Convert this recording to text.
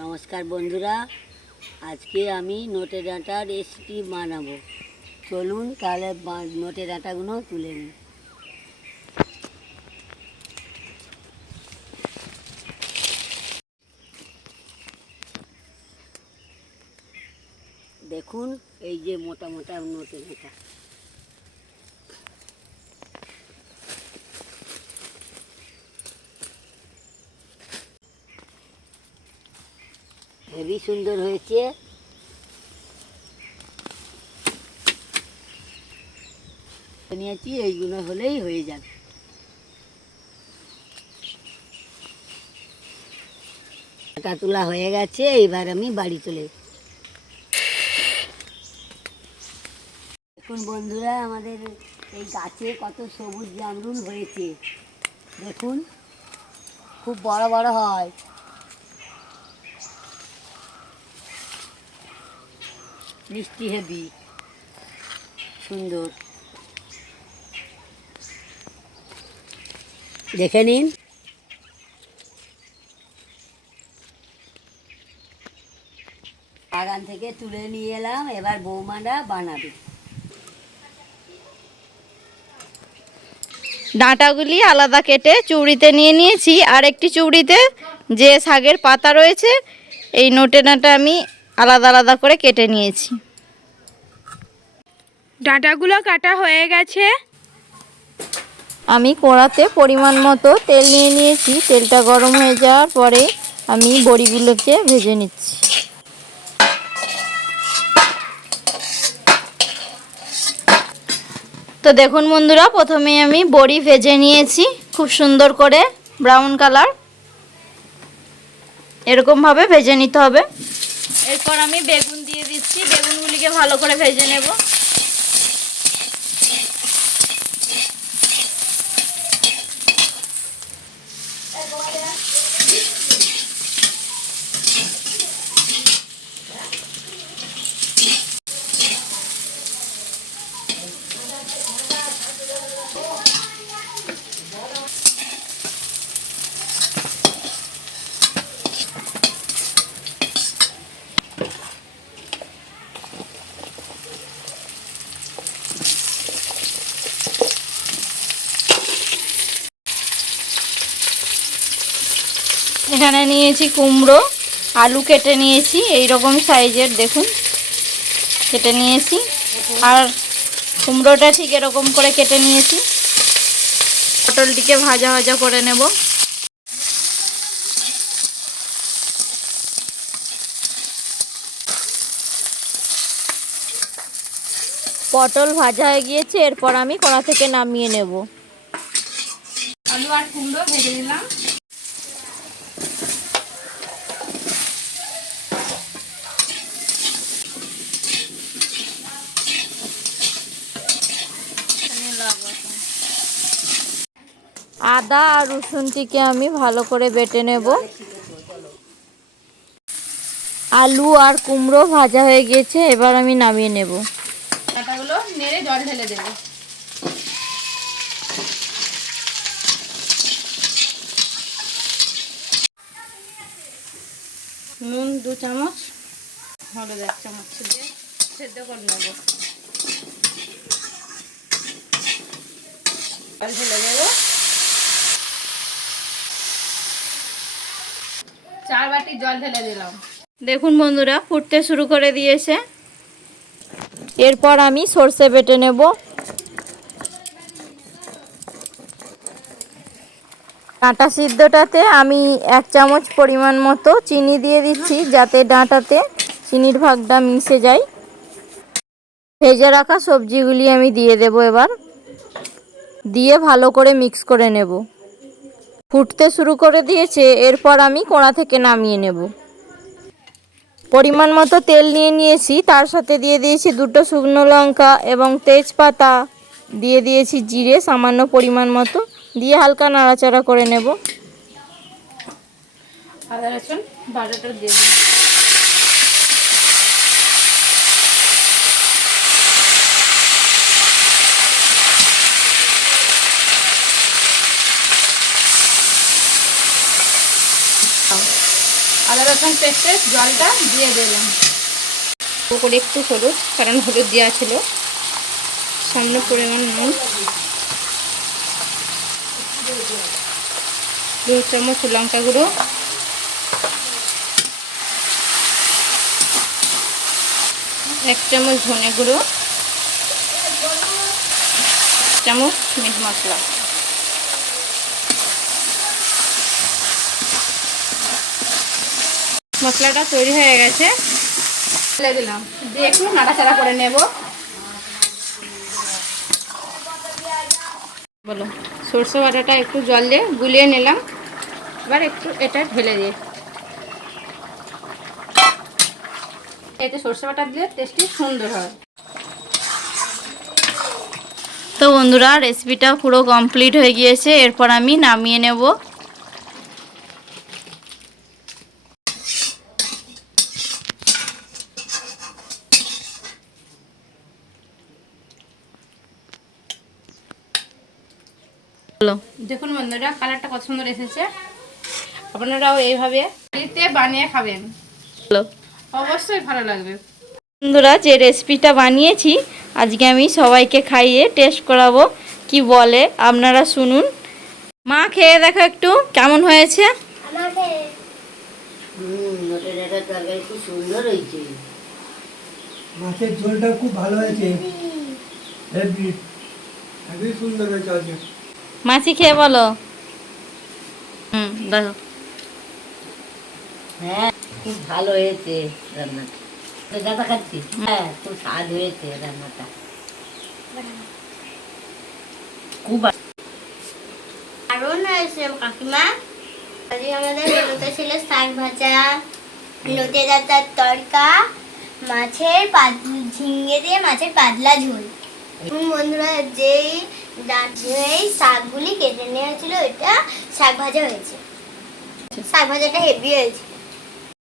নমস্কার বন্ধুরা, আজকে আমি নোটে ডাঁটা রেসিপি বানাবো। চলুন তাহলে নোটে ডাঁটাগুলো তুলে নিই। দেখুন, এই যে মোটা মোটা নোটে ডাঁটা। হেবি সুন্দর হয়েছে। নিয়েছি, এইগুলো হলেই হয়ে যাবে। ডাঁটা তোলা হয়ে গেছে, এবার আমি বাড়ি চলে। দেখুন বন্ধুরা, আমাদের এই গাছে কত সবুজ জামরুল হয়েছে। দেখুন, খুব বড় বড় হয়। মিষ্টি হেবি সুন্দর, দেখে নিন। বাগান থেকে তুলে নিয়ে এলাম, এবার বৌমারা বানাবে। ডাঁটাগুলি আলাদা কেটে চুড়িতে নিয়ে নিয়েছি, আর একটি চুড়িতে যে শাকের পাতা রয়েছে এই নোটে ডাঁটা আমি আলাদা আলাদা করে কেটে নিয়েছি। ডাঁটাগুলো কাটা হয়ে গেছে। আমি কড়াতে পরিমাণ মতো তেল নিয়ে নিয়েছি। তেলটা গরম হয়ে যাওয়ার পরে আমি বড়িগুলোকে ভেজে নিচ্ছি। তো দেখুন বন্ধুরা, প্রথমে আমি বড়ি ভেজে নিয়েছি খুব সুন্দর করে ব্রাউন কালার, এরকমভাবে ভেজে নিতে হবে। এরপর আমি বেগুন দিয়ে দিচ্ছি, বেগুনগুলিকে ভালো করে ভেজে নেব। এখানে নিয়েছি কুমড়ো, আলু কেটে নিয়েছি এই রকম সাইজের, দেখুন কেটে নিয়েছি। আর কুমড়োটা ঠিক এরকম করে কেটে নিয়েছি। পটলটিকে ভাজা ভাজা করে নেব। পটল ভাজা হয়ে গিয়েছে, এরপর আমি কড়া থেকে নামিয়ে নেব। আলু আর কুমড়ো ভেজে নিলাম। আদা আর রসুনটিকে আমি ভালো করে বেটে নেব। আলু আর কুমড়ো ভাজা হয়ে গিয়েছে, এবার আমি নামিয়ে নেব। ডাঁটাগুলো নেড়ে জল ঢেলে দেবো। নুন 2 চামচ, হলুদ 1 চামচ দিয়ে সেদ্ধ করে নেব। জল ঢেলে দেবো। 4 বাটি জল ঢেলে দিলাম। দেখুন বন্ধুরা, ফুটতে শুরু করে দিয়েছে। এরপর আমি সরষে বেটে নেব। ডাঁটা সিদ্ধটাতে আমি 1 চামচ পরিমাণ মতো চিনি দিয়ে দিচ্ছি, যাতে ডাঁটাতে চিনির ভাগটা মিশে যায়। ভেজে রাখা সবজিগুলি আমি দিয়ে দেব এবার, দিয়ে ভালো করে মিক্স করে নেব। ফুটতে শুরু করে দিয়েছে, এরপর আমি কড়া থেকে নামিয়ে নেব। পরিমাণ মতো তেল নিয়ে নিয়েছি, তার সাথে দিয়ে দিয়েছি 2টো শুকনো লঙ্কা এবং তেজপাতা, দিয়ে দিয়েছি জিরে সামান্য পরিমাণ মতো, দিয়ে হালকা নাড়াচাড়া করে নেব। আদা রসুন বাটাটা দিয়ে দিই। আদা রসুন পেস্টের জলটা দিয়ে দিলাম। করে একটু হলুদ, কারণ হলুদ দেওয়া ছিল। সামান্য পরিমাণ নুন, 2 চামচ লঙ্কা গুঁড়ো, 1 চামচ ধনে গুঁড়ো, 1 চামচ মিট মশলা। মশলাটা তৈরি হয়ে গেছে, ফেলে দিলাম, দিয়ে একটু নাড়াচাড়া করে নেব। বলো, সরষে বাটাটা একটু জল দিয়ে গুলিয়ে নিলাম। এবার একটু এটা ঢেলে দিয়ে, এতে সরষে বাটা দিলে টেস্টি সুন্দর হয়। তো বন্ধুরা, রেসিপিটা পুরো কমপ্লিট হয়ে গিয়েছে। এরপর আমি নামিয়ে নেব। দেখুন বন্ধুরা, কালারটা কত সুন্দর এসেছে। আপনারাও এইভাবে বাড়িতে বানিয়ে খাবেন, অবশ্যই ভালো লাগবে। বন্ধুরা, যে রেসিপিটা বানিয়েছি আজকে আমি সবাইকে খাইয়ে টেস্ট করাবো, কি বলে আপনারা শুনুন। মা, খেয়ে দেখো একটু কেমন হয়েছে। নোটে ডাঁটার তরকারি খুব সুন্দর হয়েছে। মাছের ঝোলটা খুব ভালো হয়েছে, হেভি হেভি সুন্দর হয়েছে আজকে। মাছি খেয়ে বলো। দেখো। হ্যাঁ, খুব ভালো হয়েছে রান্নাটা। ডাঁটা খাচ্ছি, হ্যাঁ খুব স্বাদ হয়েছে রান্নাটা। খুব দারুণ হয়েছে কাকিমা। আজকে আমাদের মেনুতে ছিল শাক ভাজা, নোটে ডাঁটার তরকা, ঝিঙে দিয়ে মাছের পাতলা ঝোল। বন্ধুরা, যেই শাকগুলি কেটে নেওয়া ছিল, এটা শাক ভাজা হয়েছে। শাক ভাজাটা হেভি হয়েছে।